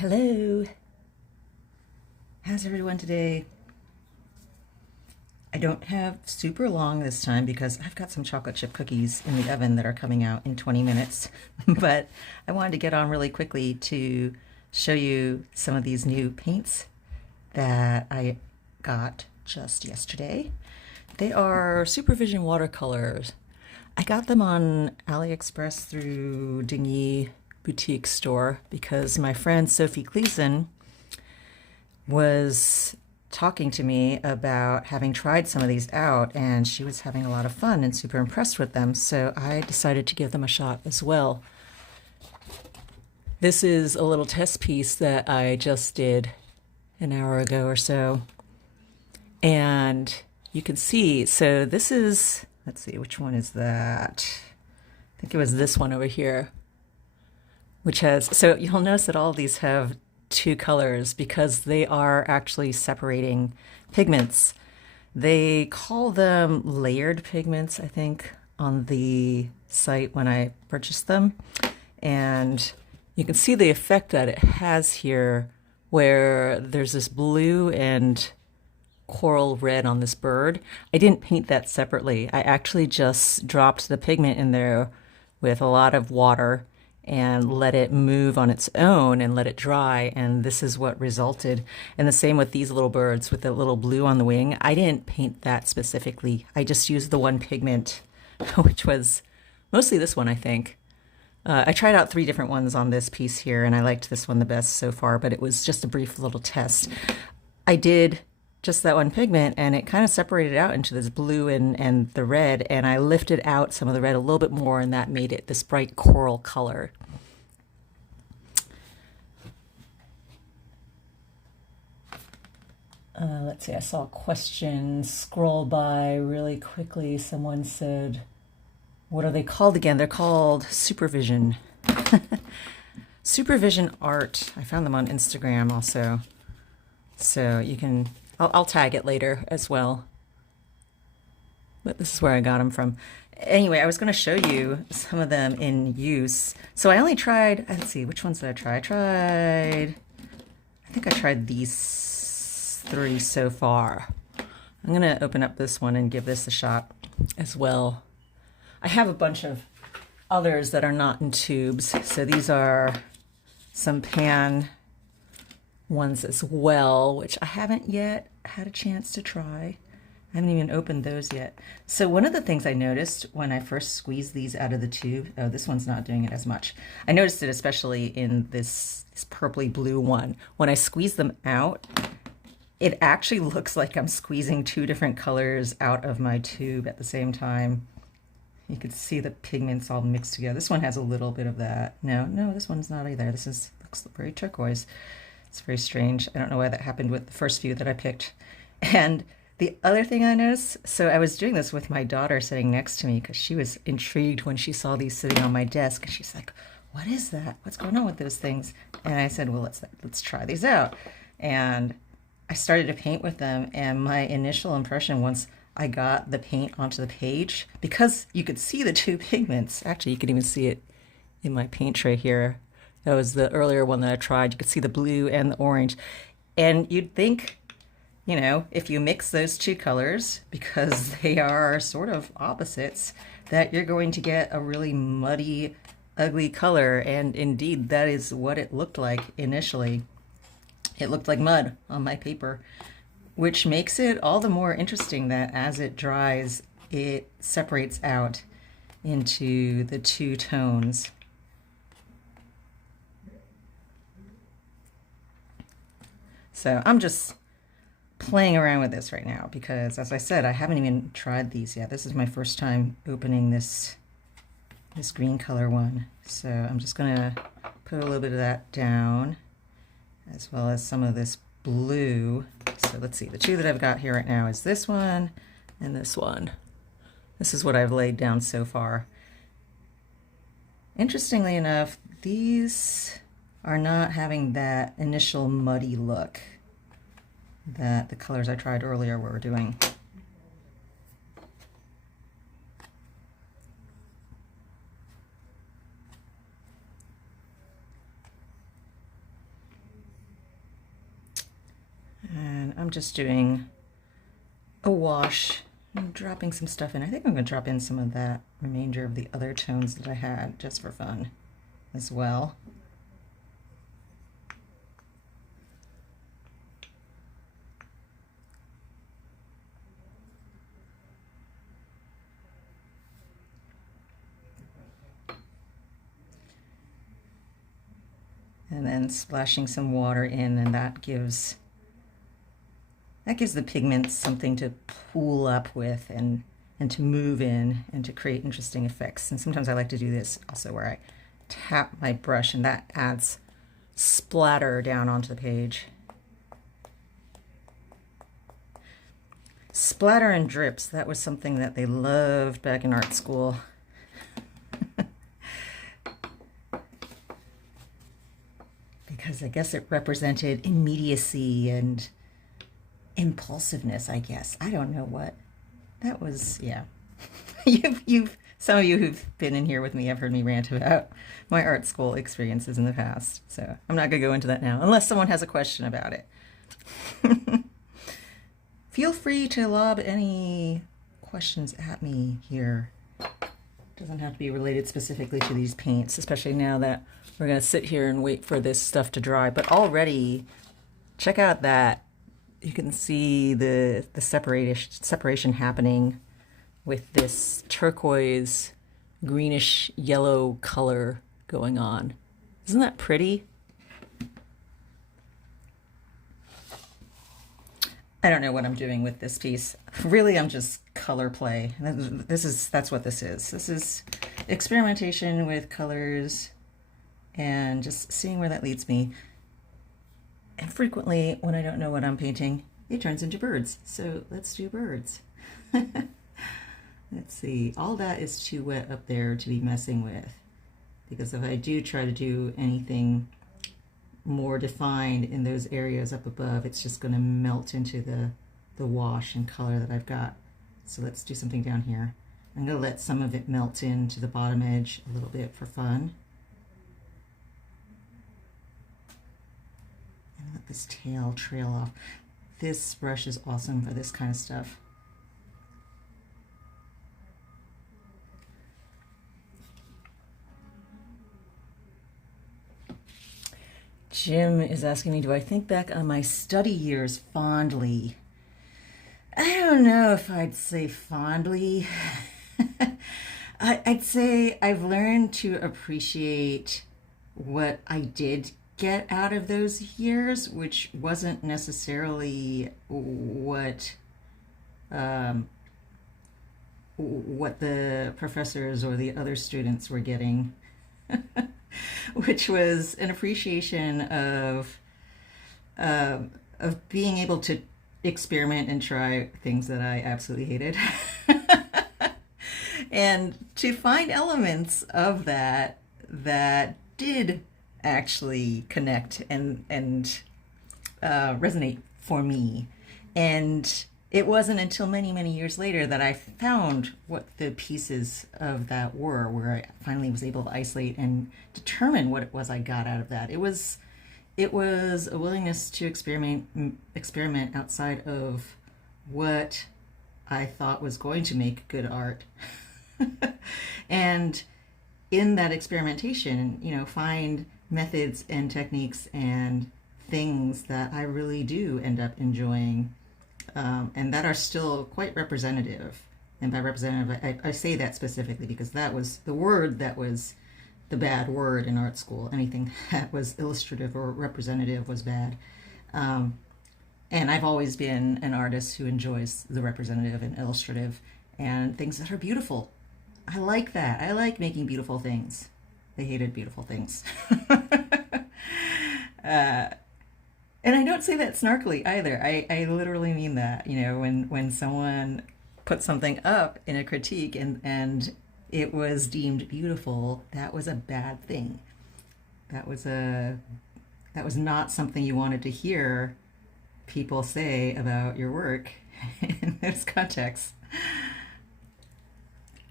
Hello, how's everyone today? I don't have super long this time because I've got some chocolate chip cookies in the oven that are coming out in 20 minutes, but I wanted to get on really quickly to show you some of these new paints that I got just yesterday. They are Supervision watercolors. I got them on AliExpress through Dingy Boutique Store because my friend Sophie Gleason was talking to me about having tried some of these out, and she was having a lot of fun and super impressed with them, so I decided to give them a shot as well. This is a little test piece that I just did an hour ago or so, and you can see, so this is, let's see, which one is that? I think it was this one over here, which has, so you'll notice that all of these have two colors because they are actually separating pigments. They call them layered pigments, I think, on the site when I purchased them. And you can see the effect that it has here where there's this blue and coral red on this bird. I didn't paint that separately. I actually just dropped the pigment in there with a lot of water and let it move on its own and let it dry, and this is what resulted. And the same with these little birds with the little blue on the wing. I didn't paint that specifically. I just used the one pigment, which was mostly this one, I think. I tried out 3 different ones on this piece here, and I liked this one the best so far, but it was just a brief little test. I did just that one pigment, and it kind of separated out into this blue and the red, and I lifted out some of the red a little bit more, and that made it this bright coral color. Let's see, I saw a question scroll by really quickly. Someone said, what are they called again? They're called Supervision. Supervisionart. I found them on Instagram also. So you can, I'll tag it later as well. But this is where I got them from. Anyway, I was going to show you some of them in use. So I only tried, let's see, which ones did I try? I think I tried these 3 so far. I'm going to open up this one and give this a shot as well. I have a bunch of others that are not in tubes. So these are some pan ones as well, which I haven't yet had a chance to try. I haven't even opened those yet. So one of the things I noticed when I first squeezed these out of the tube, oh, this one's not doing it as much. I noticed it especially in this purpley blue one. When I squeeze them out, it actually looks like I'm squeezing 2 different colors out of my tube at the same time. You can see the pigments all mixed together. This one has a little bit of that. No, this one's not either. This looks very turquoise. It's very strange. I don't know why that happened with the first few that I picked. And the other thing I noticed, so I was doing this with my daughter sitting next to me because she was intrigued when she saw these sitting on my desk, and she's like, what is that? What's going on with those things? And I said, well, let's try these out. And I started to paint with them, and my initial impression once I got the paint onto the page, because you could see the 2 pigments. Actually, you could even see it in my paint tray here. That was the earlier one that I tried. You could see the blue and the orange. And you'd think, you know, if you mix those 2 colors, because they are sort of opposites, that you're going to get a really muddy, ugly color. And indeed, that is what it looked like initially. It looked like mud on my paper, which makes it all the more interesting that as it dries, it separates out into the 2 tones. So I'm just playing around with this right now because, as I said, I haven't even tried these yet. This is my first time opening this green color one. So I'm just gonna put a little bit of that down, as well as some of this blue. So let's see, the 2 that I've got here right now is this one and this one. This is what I've laid down so far. Interestingly enough, these are not having that initial muddy look that the colors I tried earlier were doing. I'm just doing a wash. I'm dropping some stuff in. I think I'm going to drop in some of that remainder of the other tones that I had just for fun as well. And then splashing some water in, and that gives the pigments something to pool up with and to move in and to create interesting effects. And sometimes I like to do this also where I tap my brush, and that adds splatter down onto the page. Splatter and drips, that was something that they loved back in art school. Because I guess it represented immediacy and impulsiveness, I guess. I don't know what. That was, yeah. Some of you who've been in here with me have heard me rant about my art school experiences in the past. So I'm not going to go into that now, unless someone has a question about it. Feel free to lob any questions at me here. Doesn't have to be related specifically to these paints, especially now that we're going to sit here and wait for this stuff to dry. But already, check out that. You can see the separation happening with this turquoise, greenish yellow color going on. Isn't that pretty? I don't know what I'm doing with this piece. Really, I'm just color play. That's what this is. This is experimentation with colors and just seeing where that leads me. And frequently, when I don't know what I'm painting, it turns into birds. So let's do birds. Let's see. All that is too wet up there to be messing with. Because if I do try to do anything more defined in those areas up above, it's just going to melt into the wash and color that I've got. So let's do something down here. I'm going to let some of it melt into the bottom edge a little bit for fun. And let this tail trail off. This brush is awesome for this kind of stuff. Jim is asking me, do I think back on my study years fondly? I don't know if I'd say fondly. I'd say I've learned to appreciate what I did get out of those years, which wasn't necessarily what the professors or the other students were getting. Which was an appreciation of being able to experiment and try things that I absolutely hated. And to find elements of that did actually connect and resonate for me. And it wasn't until many, many years later that I found what the pieces of that were, where I finally was able to isolate and determine what it was I got out of that. It was a willingness to experiment outside of what I thought was going to make good art. And in that experimentation, you know, find methods and techniques and things that I really do end up enjoying. And that are still quite representative. And by representative, I say that specifically because that was the word that was the bad word in art school. Anything that was illustrative or representative was bad. And I've always been an artist who enjoys the representative and illustrative and things that are beautiful. I like that. I like making beautiful things. I hated beautiful things. And I don't say that snarkily either. I literally mean that. You know, when someone put something up in a critique and it was deemed beautiful, that was a bad thing. That was not something you wanted to hear people say about your work in those contexts.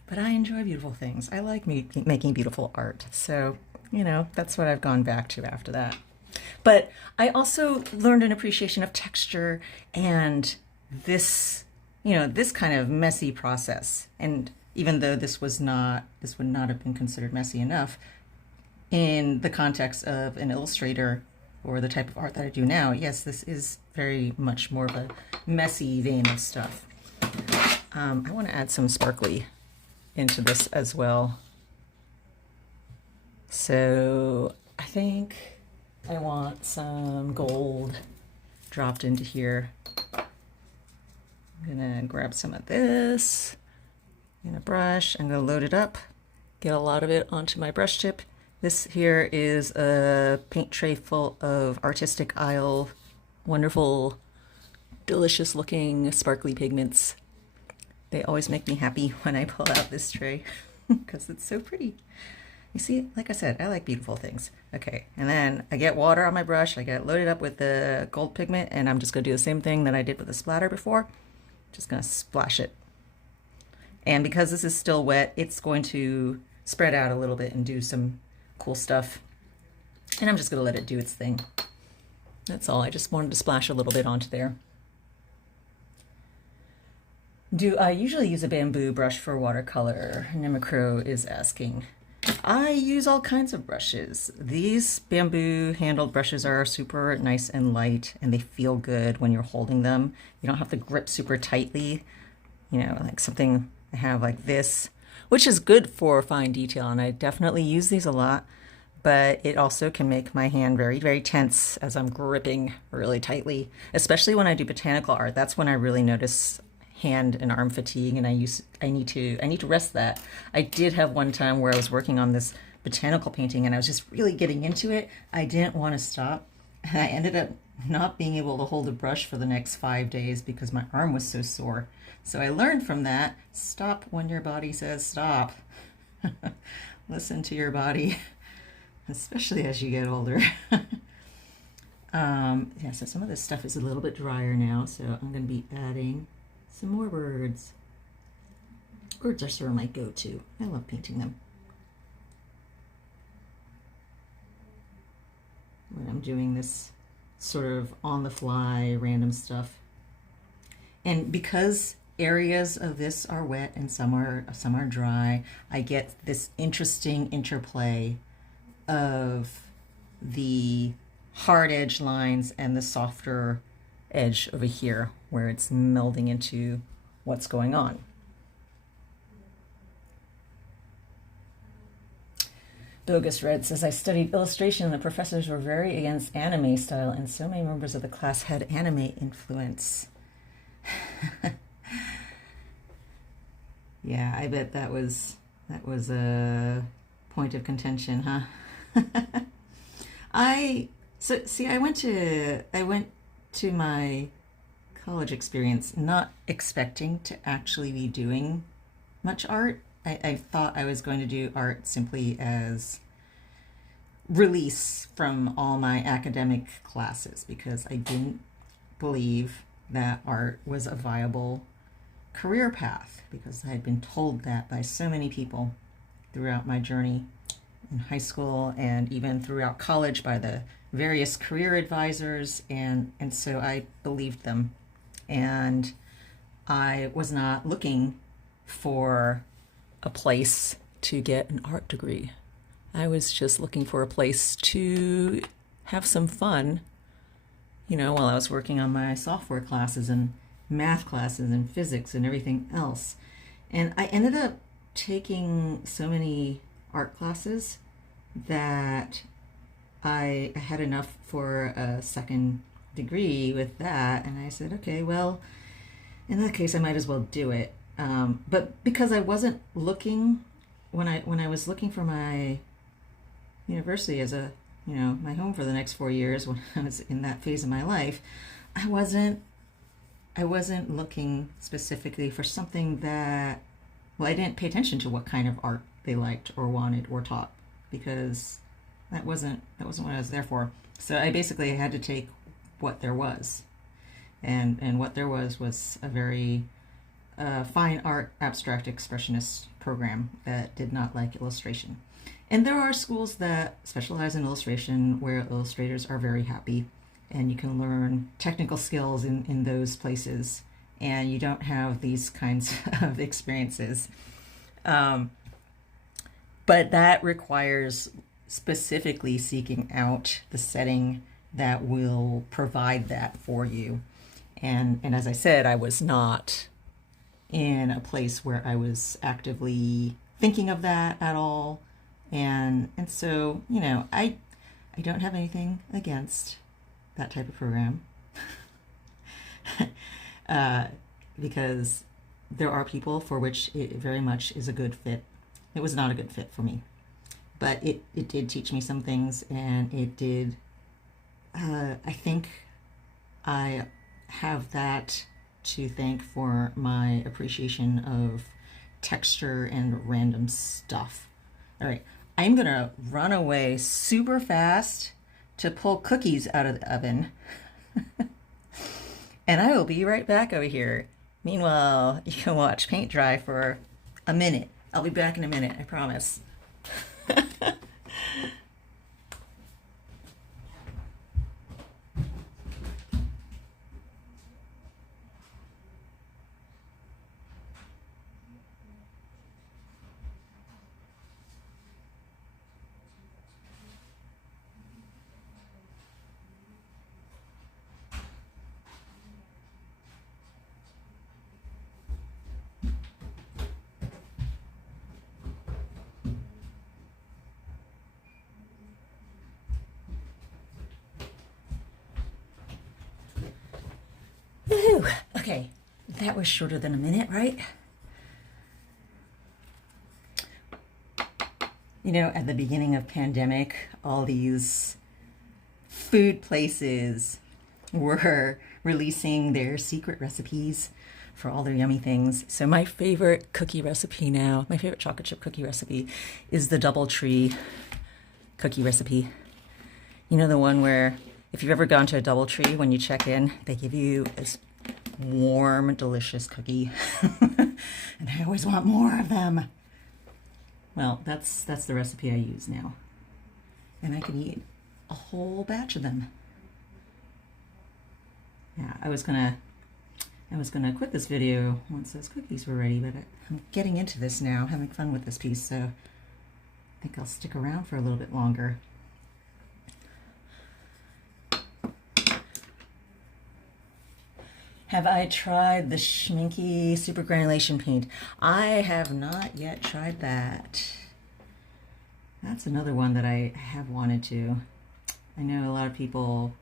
But I enjoy beautiful things. I like making beautiful art. So, you know, that's what I've gone back to after that. But I also learned an appreciation of texture and this, this kind of messy process. And even though this would not have been considered messy enough in the context of an illustrator or the type of art that I do now, yes, this is very much more of a messy vein of stuff. I want to add some sparkly into this as well. So I think I want some gold dropped into here. I'm gonna grab some of this in a brush. I'm gonna load it up, get a lot of it onto my brush tip. This here is a paint tray full of artisticisle, wonderful, delicious looking sparkly pigments. They always make me happy when I pull out this tray because it's so pretty. You see, like I said, I like beautiful things. Okay, and then I get water on my brush, I get loaded up with the gold pigment, and I'm just gonna do the same thing that I did with the splatter before. Just gonna splash it. And because this is still wet, it's going to spread out a little bit and do some cool stuff. And I'm just gonna let it do its thing. That's all, I just wanted to splash a little bit onto there. Do I usually use a bamboo brush for watercolor? Nemacro is asking. I use all kinds of brushes. These bamboo handled brushes are super nice and light, and they feel good when you're holding them. You don't have to grip super tightly, like something I have like this, which is good for fine detail, and I definitely use these a lot, but it also can make my hand very, very tense as I'm gripping really tightly, especially when I do botanical art. That's when I really notice hand and arm fatigue, and I need to rest that. I did have one time where I was working on this botanical painting and I was just really getting into it. I didn't want to stop, and I ended up not being able to hold a brush for the next 5 days because my arm was so sore. So I learned from that, stop when your body says stop. Listen to your body, especially as you get older. Yeah, so some of this stuff is a little bit drier now, so I'm going to be adding some more birds. Birds are sort of my go-to. I love painting them. When I'm doing this sort of on-the-fly random stuff. And because areas of this are wet and some are dry, I get this interesting interplay of the hard edge lines and the softer edge over here where it's melding into what's going on. Bogus Red says, I studied illustration and the professors were very against anime style and so many members of the class had anime influence. Yeah, I bet that was a point of contention, huh? I went to my college experience not expecting to actually be doing much art. I thought I was going to do art simply as release from all my academic classes because I didn't believe that art was a viable career path because I had been told that by so many people throughout my journey in high school and even throughout college by the various career advisors, and so I believed them, and I was not looking for a place to get an art degree. I was just looking for a place to have some fun, while I was working on my software classes and math classes and physics and everything else. And I ended up taking so many art classes that I had enough for a second degree with that, and I said, okay, well, in that case, I might as well do it. But because I wasn't looking, when I was looking for my university as a, my home for the next 4 years, when I was in that phase of my life, I wasn't looking specifically for something that, well, I didn't pay attention to what kind of art they liked or wanted or taught because that wasn't what I was there for. So I basically had to take what there was, and what there was a very fine art abstract expressionist program that did not like illustration. And there are schools that specialize in illustration where illustrators are very happy, and you can learn technical skills in those places, and you don't have these kinds of experiences. But that requires specifically seeking out the setting that will provide that for you. And as I said, I was not in a place where I was actively thinking of that at all. And so, you know, I don't have anything against that type of program. Because there are people for which it very much is a good fit. It was not a good fit for me, but it did teach me some things, and it did, I think I have that to thank for my appreciation of texture and random stuff. All right, I'm gonna run away super fast to pull cookies out of the oven. And I will be right back over here. Meanwhile, you can watch paint dry for a minute. I'll be back in a minute, I promise. Woohoo! Okay, that was shorter than a minute, right? You know, at the beginning of pandemic, all these food places were releasing their secret recipes for all their yummy things. So my favorite cookie recipe now, my favorite chocolate chip cookie recipe is the DoubleTree cookie recipe. You know, the one where if you've ever gone to a DoubleTree, when you check in, they give you this warm, delicious cookie. And I always want more of them. Well, that's the recipe I use now. And I can eat a whole batch of them. Yeah, I was gonna quit this video once those cookies were ready, but I'm getting into this now, having fun with this piece, so I think I'll stick around for a little bit longer. Have I tried the Schminky Super Granulation Paint? I have not yet tried that. That's another one that I have wanted to. I know a lot of people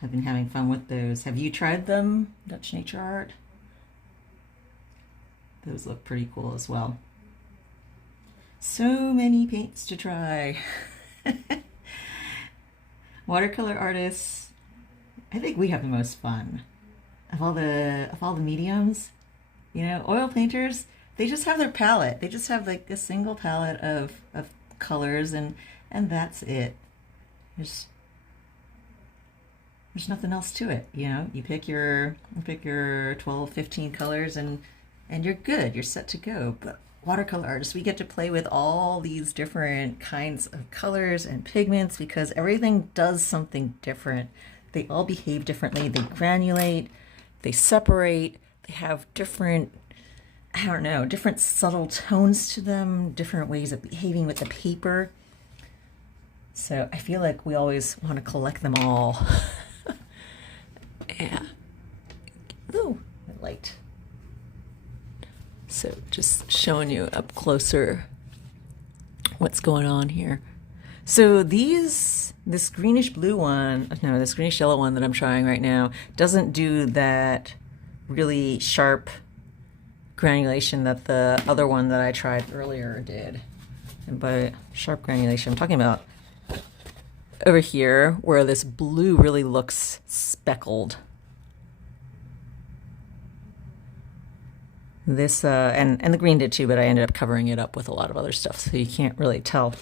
have been having fun with those. Have you tried them, Dutch Nature Art? Those look pretty cool as well. So many paints to try. Watercolor artists, I think we have the most fun. Of all the mediums, you know, oil painters, they just have their palette. They just have like a single palette of colors, and that's it. There's nothing else to it, you know. You pick your 12, 15 colors, and you're good. You're set to go. But watercolor artists, we get to play with all these different kinds of colors and pigments because everything does something different. They all behave differently. They granulate. They separate, they have different, I don't know, different subtle tones to them, different ways of behaving with the paper. So I feel like we always want to collect them all. Yeah. Ooh, the light. So just showing you up closer what's going on here. So this greenish blue one, no, this greenish yellow one that I'm trying right now doesn't do that really sharp granulation that the other one that I tried earlier did. And by sharp granulation, I'm talking about over here where this blue really looks speckled. This, and the green did too, but I ended up covering it up with a lot of other stuff, so you can't really tell.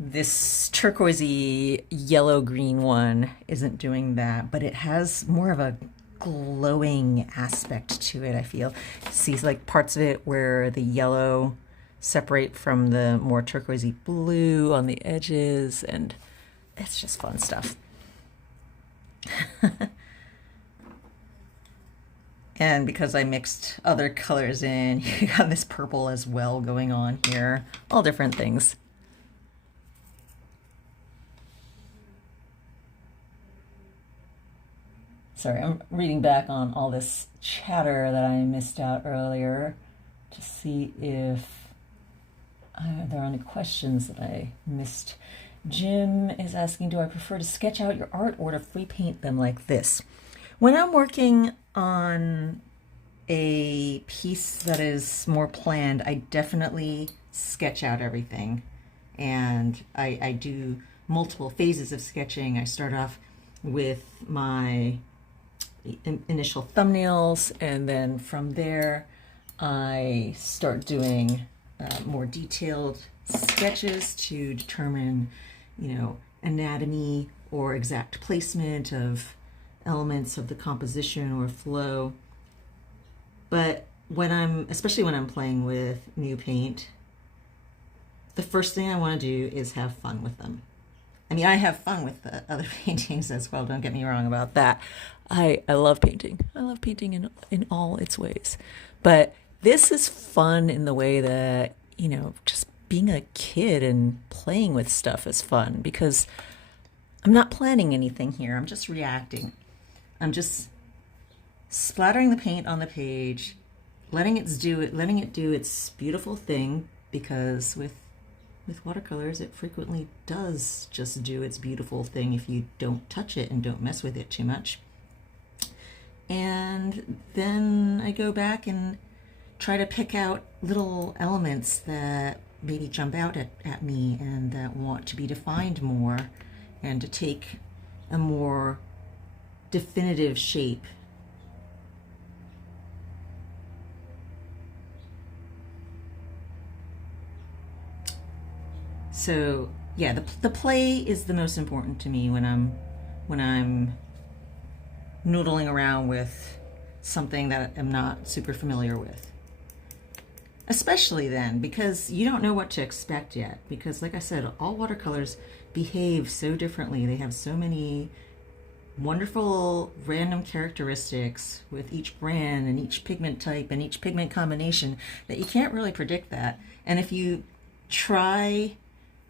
This turquoisey yellow-green one isn't doing that, but it has more of a glowing aspect to it, I feel. See like parts of it where the yellow separate from the more turquoisey blue on the edges, and it's just fun stuff. And because I mixed other colors in, you got this purple as well going on here, all different things. Sorry, I'm reading back on all this chatter that I missed out earlier to see if there are any questions that I missed. Jim is asking, do I prefer to sketch out your art or to free paint them like this? When I'm working on a piece that is more planned, I definitely sketch out everything. And I do multiple phases of sketching. I start off with my initial thumbnails, and then from there I start doing more detailed sketches to determine, you know, anatomy or exact placement of elements of the composition or flow. But especially when I'm playing with new paint, the first thing I want to do is have fun with them. I mean, I have fun with the other paintings as well, don't get me wrong about that. I love painting. I love painting in all its ways. But this is fun in the way that, you know, just being a kid and playing with stuff is fun, because I'm not planning anything here. I'm just reacting. I'm just splattering the paint on the page, letting it do its beautiful thing, because with watercolors, it frequently does just do its beautiful thing if you don't touch it and don't mess with it too much. And then I go back and try to pick out little elements that maybe jump out at me and that want to be defined more, and to take a more definitive shape. So yeah, the play is the most important to me when I'm noodling around with something that I'm not super familiar with. Especially then, because you don't know what to expect yet. Because like I said, all watercolors behave so differently. They have so many wonderful random characteristics with each brand and each pigment type and each pigment combination that you can't really predict that. And if you try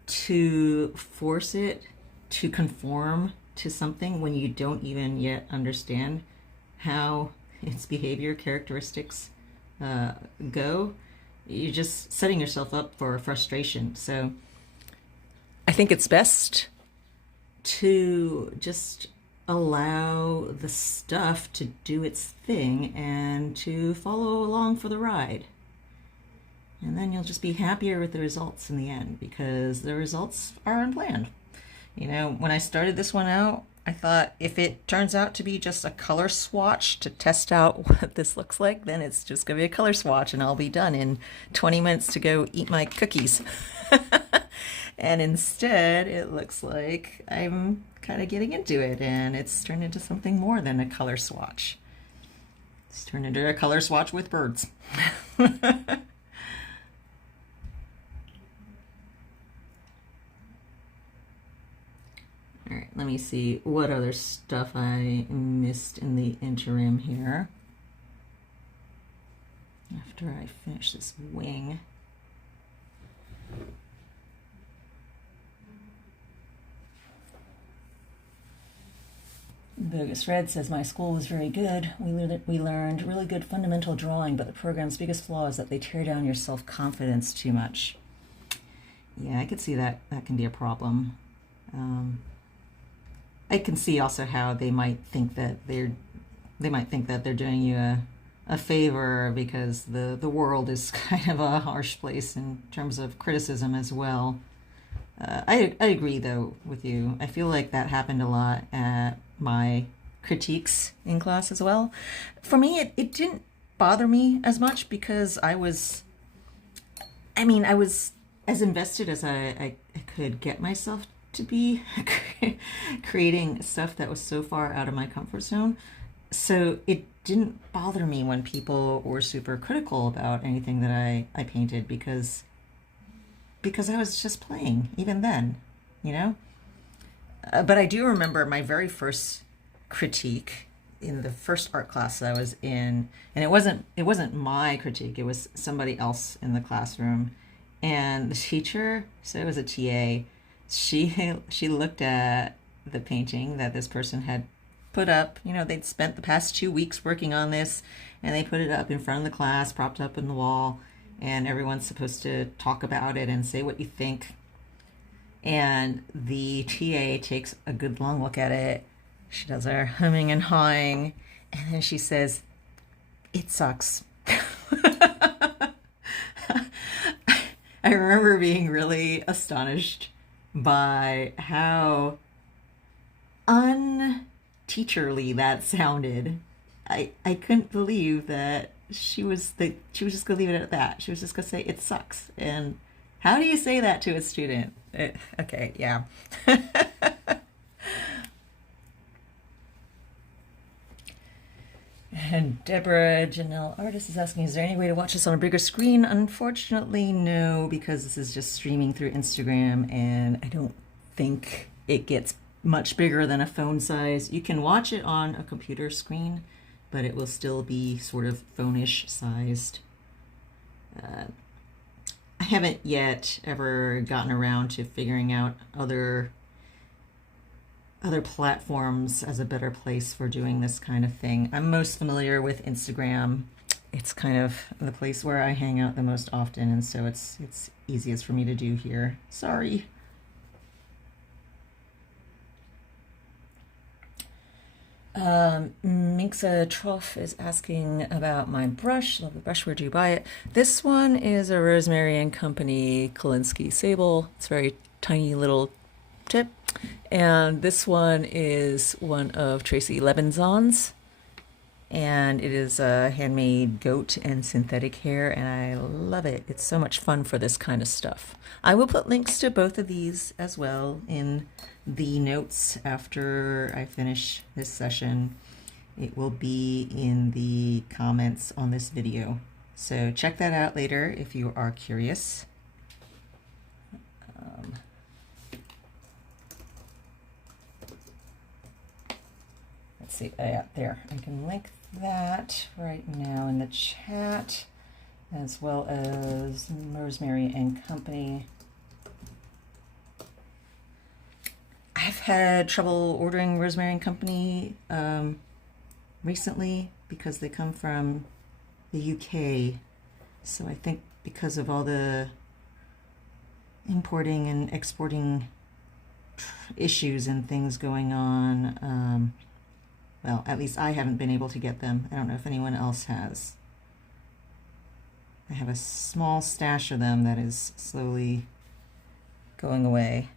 to force it to conform to something when you don't even yet understand how its behavior characteristics go, you're just setting yourself up for frustration. So I think it's best to just allow the stuff to do its thing and to follow along for the ride. And then you'll just be happier with the results in the end, because the results are unplanned. You know, when I started this one out, I thought if it turns out to be just a color swatch to test out what this looks like, then it's just gonna be a color swatch and I'll be done in 20 minutes to go eat my cookies. And instead, it looks like I'm kind of getting into it, and it's turned into something more than a color swatch. It's turned into a color swatch with birds. All right, let me see what other stuff I missed in the interim here. After I finish this wing. Bogus Red says, my school was very good. We learned really good fundamental drawing, but the program's biggest flaw is that they tear down your self-confidence too much. Yeah, I could see that can be a problem. I can see also how they might think that they're doing you a favor, because the world is kind of a harsh place in terms of criticism as well. I agree though with you. I feel like that happened a lot at my critiques in class as well. For me, it didn't bother me as much, because I was as invested as I could get myself to be creating stuff that was so far out of my comfort zone. So it didn't bother me when people were super critical about anything that I painted, because because I was just playing even then, you know? But I do remember my very first critique in the first art class that I was in, and it wasn't my critique, it was somebody else in the classroom. And the teacher, so it was a TA, she looked at the painting that this person had put up. You know, they'd spent the past 2 weeks working on this, and they put it up in front of the class, propped up in the wall, and everyone's supposed to talk about it and say what you think. And the TA takes a good long look at it. She does her humming and hawing, and then she says, "It sucks." I remember being really astonished by how unteacherly that sounded. I couldn't believe that she was just gonna leave it at that. She was just gonna say it sucks. And how do you say that to a student? Okay, yeah. And Deborah Janelle Artist is asking, is there any way to watch this on a bigger screen? Unfortunately, no, because this is just streaming through Instagram, and I don't think it gets much bigger than a phone size. You can watch it on a computer screen, but it will still be sort of phone-ish sized. I haven't yet ever gotten around to figuring out other platforms as a better place for doing this kind of thing. I'm most familiar with Instagram. It's kind of the place where I hang out the most often, and so it's easiest for me to do here. Sorry. Minksa Trough is asking about my brush. Love the brush. Where do you buy it? This one is a Rosemary and Company Kolinsky Sable. It's a very tiny little tip. And this one is one of Tracy Lebenzon's, and it is a handmade goat and synthetic hair, and I love it. It's so much fun for this kind of stuff. I will put links to both of these as well in the notes after I finish this session. It will be in the comments on this video, so check that out later if you are curious. Let's see, yeah, there. I can link that right now in the chat, as well as Rosemary and Company. I've had trouble ordering Rosemary and Company recently because they come from the UK. So I think because of all the importing and exporting issues and things going on, well, at least I haven't been able to get them. I don't know if anyone else has. I have a small stash of them that is slowly going away.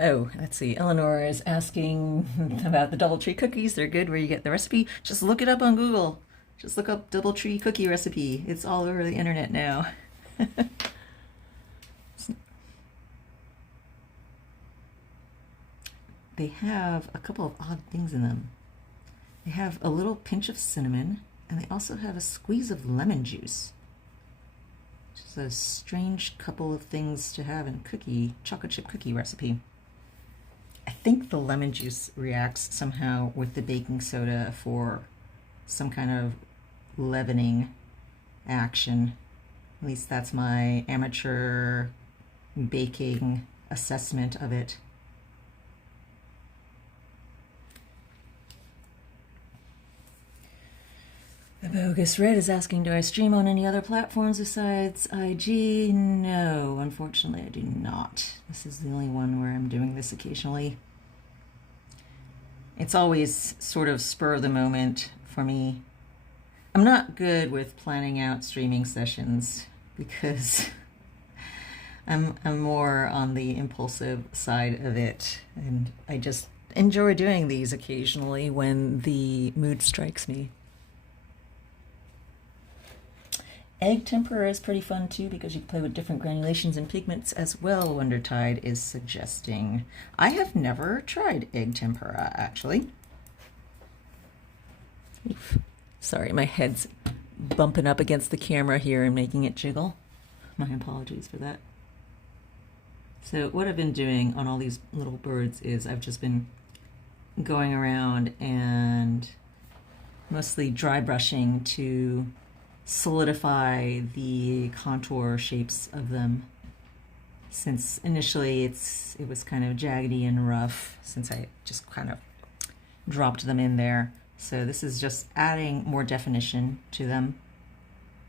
Oh, let's see. Eleanor is asking about the DoubleTree cookies. They're good. Where you get the recipe? Just look it up on Google. Just look up DoubleTree cookie recipe. It's all over the internet now. They have a couple of odd things in them. They have a little pinch of cinnamon, and they also have a squeeze of lemon juice. Which is a strange couple of things to have in a chocolate chip cookie recipe. I think the lemon juice reacts somehow with the baking soda for some kind of leavening action. At least that's my amateur baking assessment of it. The Bogus Red is asking, do I stream on any other platforms besides IG? No, unfortunately I do not. This is the only one where I'm doing this occasionally. It's always sort of spur of the moment for me. I'm not good with planning out streaming sessions because I'm more on the impulsive side of it, and I just enjoy doing these occasionally when the mood strikes me. Egg tempura is pretty fun too because you can play with different granulations and pigments as well, Wondertide is suggesting. I have never tried egg tempura, actually. Oof. Sorry, my head's bumping up against the camera here and making it jiggle. My apologies for that. So what I've been doing on all these little birds is I've just been going around and mostly dry brushing to solidify the contour shapes of them, since initially it was kind of jaggedy and rough since I just kind of dropped them in there. So this is just adding more definition to them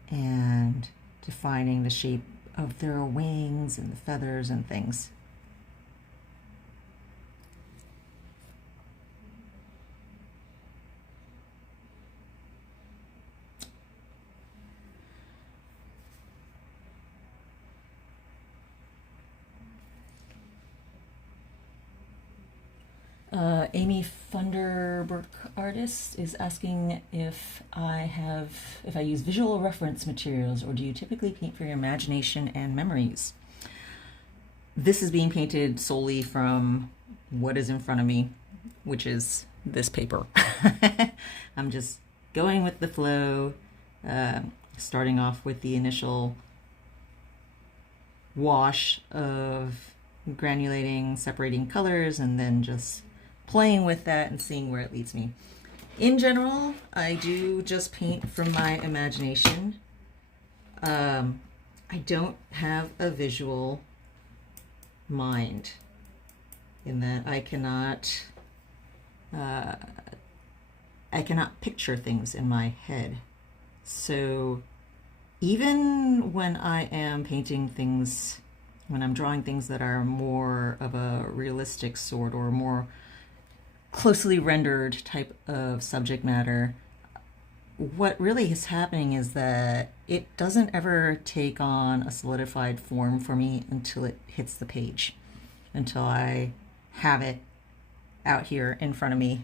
and defining the shape of their wings and the feathers and things. Amy Funderburk Artist is asking if I use visual reference materials, or do you typically paint for your imagination and memories? This is being painted solely from what is in front of me, which is this paper. I'm just going with the flow, starting off with the initial wash of granulating, separating colors, and then just playing with that and seeing where it leads me. In general, I do just paint from my imagination. I don't have a visual mind in that I cannot picture things in my head. So even when I am painting things, when I'm drawing things that are more of a realistic sort or more closely rendered type of subject matter, what really is happening is that it doesn't ever take on a solidified form for me until it hits the page, until I have it out here in front of me.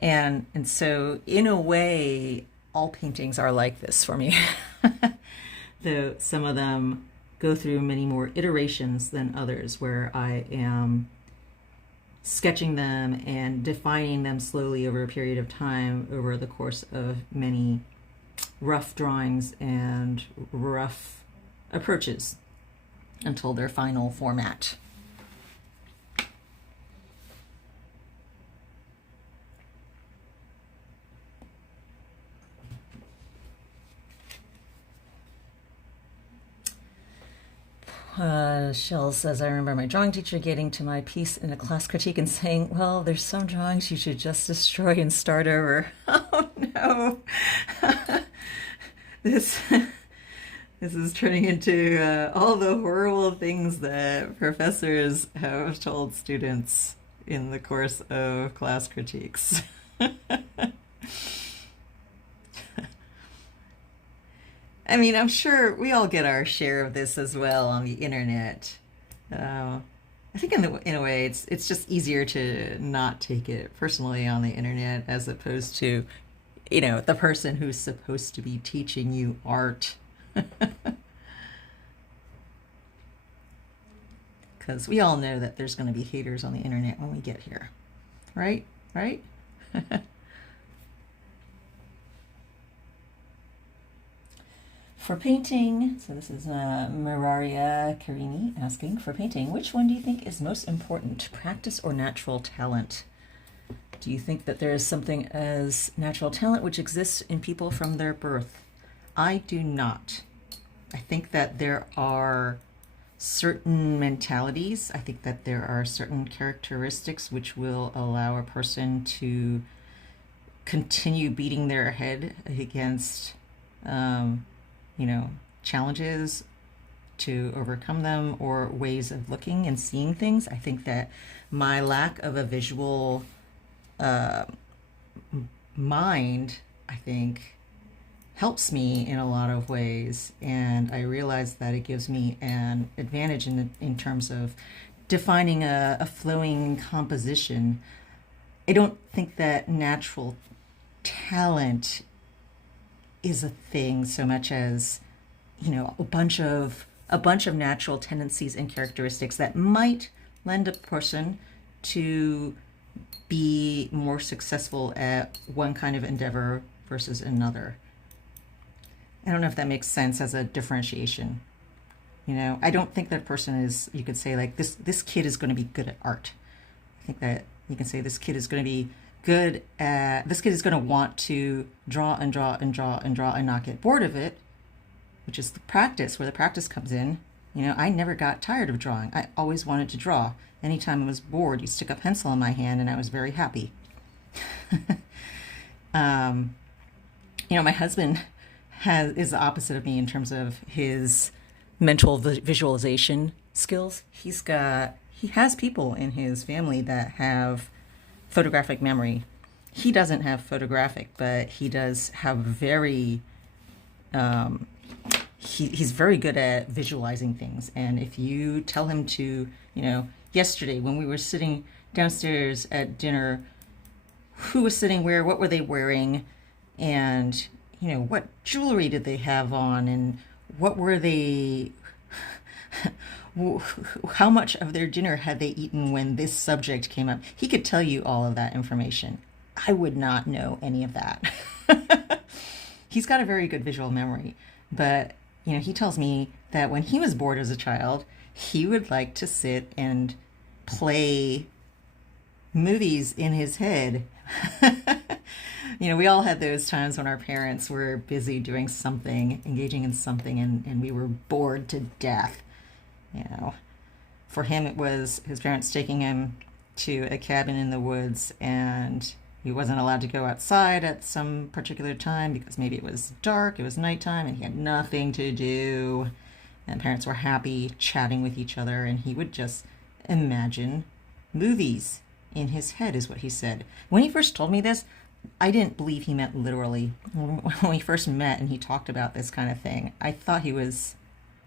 And so in a way, all paintings are like this for me. Though some of them go through many more iterations than others, where I am sketching them and defining them slowly over a period of time, over the course of many rough drawings and rough approaches until their final format. Shell says, I remember my drawing teacher getting to my piece in a class critique and saying, well, there's some drawings you should just destroy and start over. Oh no. This is turning into all the horrible things that professors have told students in the course of class critiques. I mean, I'm sure we all get our share of this as well on the internet. I think in a way, it's just easier to not take it personally on the internet as opposed to, you know, the person who's supposed to be teaching you art. Because we all know that there's going to be haters on the internet when we get here, right? Right? For painting, so this is Miraria Karini asking, for painting, which one do you think is most important, practice or natural talent? Do you think that there is something as natural talent which exists in people from their birth? I do not. I think that there are certain mentalities. I think that there are certain characteristics which will allow a person to continue beating their head against challenges, to overcome them, or ways of looking and seeing things. I think that my lack of a visual mind, I think, helps me in a lot of ways, and I realize that it gives me an advantage in terms of defining a flowing composition. I don't think that natural talent is a thing so much as, you know, a bunch of natural tendencies and characteristics that might lend a person to be more successful at one kind of endeavor versus another. I don't know if that makes sense as a differentiation. You know, I don't think that person is, you could say like this kid is going to be good at art. I think that you can say this kid is going to be good at, this kid is going to want to draw and draw and draw and draw and not get bored of it, which is the practice, where the practice comes in. You know, I never got tired of drawing. I always wanted to draw. Anytime I was bored, you stick a pencil in my hand and I was very happy. You know, my husband is the opposite of me in terms of his mental visualization skills. He has people in his family that have photographic memory. He doesn't have photographic, but he does have very, he's very good at visualizing things. And if you tell him to, you know, yesterday when we were sitting downstairs at dinner, who was sitting where, what were they wearing, and, you know, what jewelry did they have on, and what were they, how much of their dinner had they eaten when this subject came up. He could tell you all of that information. I would not know any of that. He's got a very good visual memory, but, you know, he tells me that when he was bored as a child, he would like to sit and play movies in his head. You know, we all had those times when our parents were busy doing something, engaging in something, and we were bored to death. You know, for him, it was his parents taking him to a cabin in the woods, and he wasn't allowed to go outside at some particular time because maybe it was dark, it was nighttime, and he had nothing to do. And parents were happy chatting with each other, and he would just imagine movies in his head, is what he said. When he first told me this, I didn't believe he meant literally. When we first met and he talked about this kind of thing, I thought he was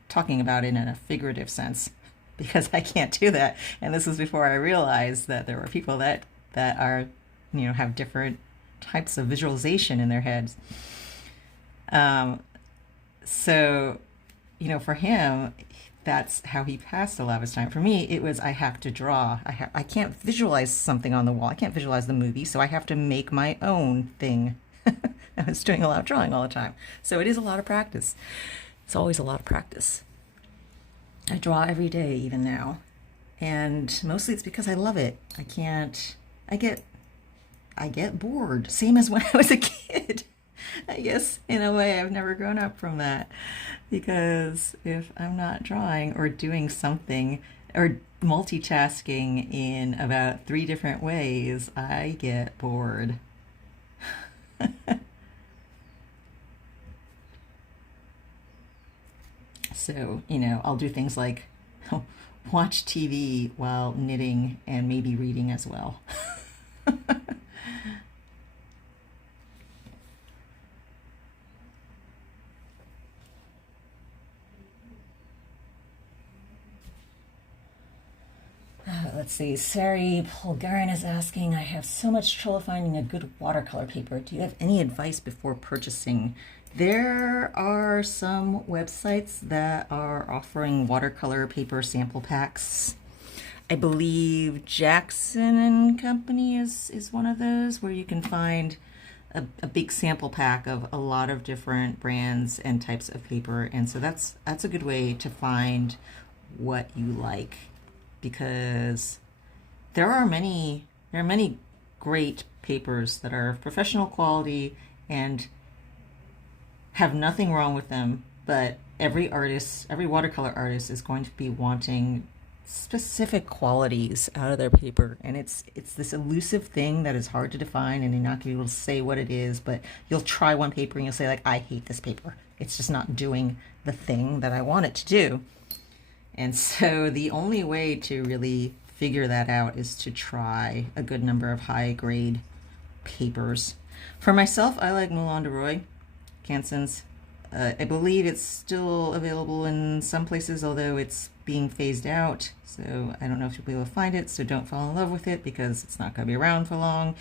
talking about it in a figurative sense, because I can't do that. And this was before I realized that there were people that are, you know, have different types of visualization in their heads. So, you know, for him, that's how he passed a lot of his time. For me, it was, I have to draw. I can't visualize something on the wall. I can't visualize the movie, so I have to make my own thing. I was doing a lot of drawing all the time. So it is a lot of practice. It's always a lot of practice. I draw every day, even now. And mostly it's because I love it. I get bored. Same as when I was a kid. I guess in a way I've never grown up from that, because if I'm not drawing or doing something or multitasking in about 3 different ways, I get bored. So, you know, I'll do things like watch TV while knitting and maybe reading as well. Let's see, Sari Bulgarian is asking, I have so much trouble finding a good watercolor paper. Do you have any advice before purchasing? There are some websites that are offering watercolor paper sample packs. I believe Jackson and Company is one of those, where you can find a big sample pack of a lot of different brands and types of paper. And so that's a good way to find what you like, because there are many great papers that are professional quality and have nothing wrong with them, but every watercolor artist is going to be wanting specific qualities out of their paper, and it's this elusive thing that is hard to define, and you're not going to be able to say what it is, but you'll try one paper and you'll say, like, I hate this paper. It's just not doing the thing that I want it to do. And so the only way to really figure that out is to try a good number of high-grade papers. For myself, I like Moulin de Roy, Canson's. I believe it's still available in some places, although it's being phased out. So I don't know if you'll be able to find it, so don't fall in love with it because it's not going to be around for long.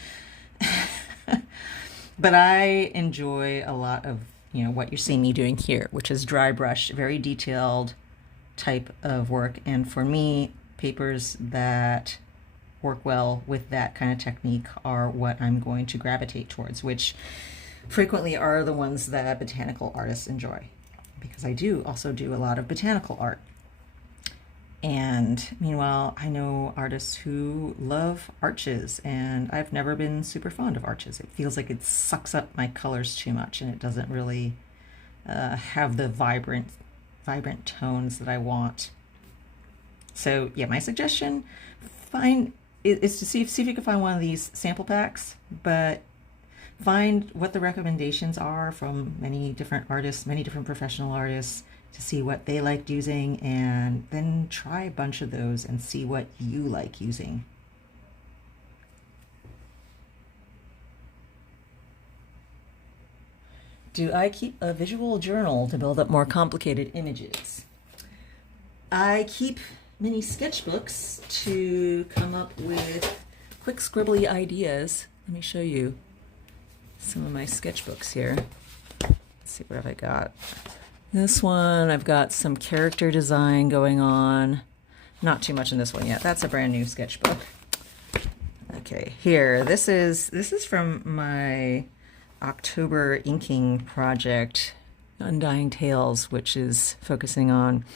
But I enjoy a lot of you know, what you see me doing here, which is dry brush, very detailed type of work. And for me, papers that work well with that kind of technique are what I'm going to gravitate towards, which frequently are the ones that botanical artists enjoy, because I do also do a lot of botanical art. And meanwhile, I know artists who love arches, and I've never been super fond of arches. It feels like it sucks up my colors too much, and it doesn't really have the vibrant tones that I want. So yeah, my suggestion is to see if you can find one of these sample packs, but find what the recommendations are from many different artists, many different professional artists, to see what they liked using, and then try a bunch of those and see what you like using. Do I keep a visual journal to build up more complicated images? I keep mini sketchbooks to come up with quick scribbly ideas. Let me show you some of my sketchbooks here. Let's see, what have I got? This one, I've got some character design going on. Not too much in this one yet. That's a brand new sketchbook. Okay, here, this is from my October inking project, Undying Tales, which is focusing on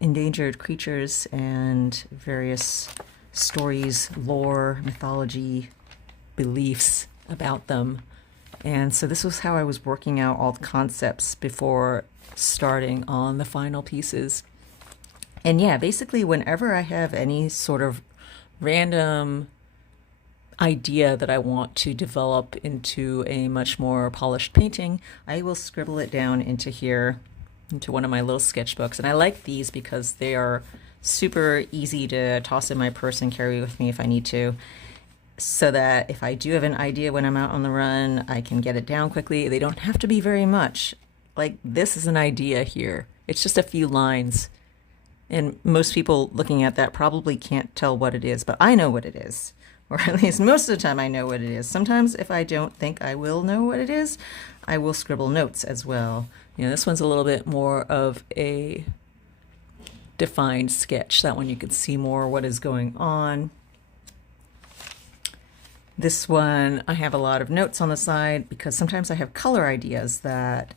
endangered creatures and various stories, lore, mythology, beliefs about them. And so this was how I was working out all the concepts before starting on the final pieces. And yeah, basically whenever I have any sort of random idea that I want to develop into a much more polished painting, I will scribble it down into here, into one of my little sketchbooks. And I like these because they are super easy to toss in my purse and carry with me if I need to, so that if I do have an idea when I'm out on the run, I can get it down quickly. They don't have to be very much. Like, this is an idea here. It's just a few lines. And most people looking at that probably can't tell what it is, but I know what it is. Or at least most of the time I know what it is. Sometimes if I don't think I will know what it is, I will scribble notes as well. You know, this one's a little bit more of a defined sketch. That one you can see more what is going on. This one, I have a lot of notes on the side because sometimes I have color ideas that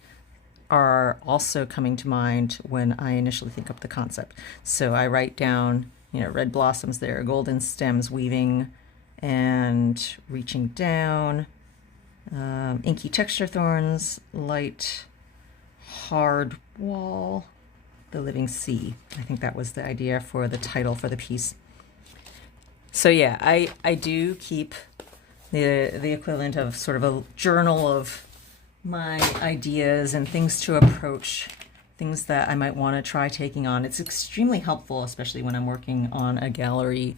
are also coming to mind when I initially think up the concept. So I write down, you know, red blossoms there, golden stems weaving and reaching down, inky texture thorns, light hard wall, the living sea. I think that was the idea for the title for the piece. So yeah, I do keep the equivalent of sort of a journal of my ideas and things to approach, things that I might want to try taking on. It's extremely helpful, especially when I'm working on a gallery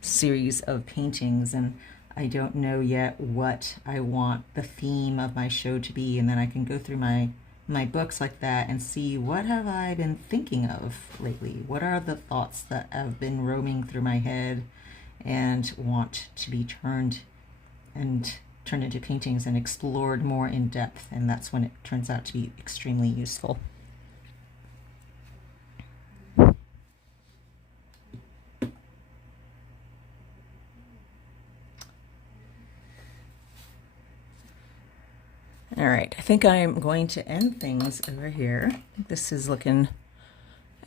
series of paintings and I don't know yet what I want the theme of my show to be, and then I can go through my books like that and see what have I been thinking of lately. What are the thoughts that have been roaming through my head and want to be turned into paintings and explored more in depth, and that's when it turns out to be extremely useful. All right, I think I'm going to end things over here. This is looking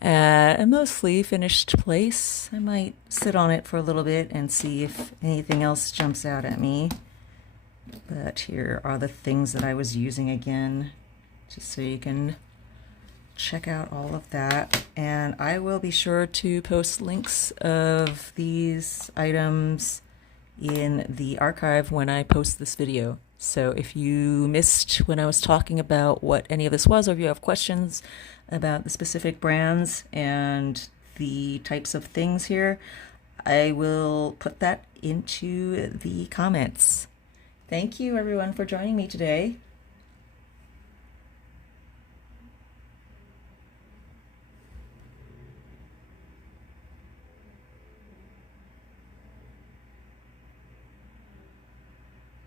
at a mostly finished place. I might sit on it for a little bit and see if anything else jumps out at me. But here are the things that I was using again, just so you can check out all of that. And I will be sure to post links of these items in the archive when I post this video. So if you missed when I was talking about what any of this was, or if you have questions about the specific brands and the types of things here, I will put that into the comments. Thank you everyone for joining me today.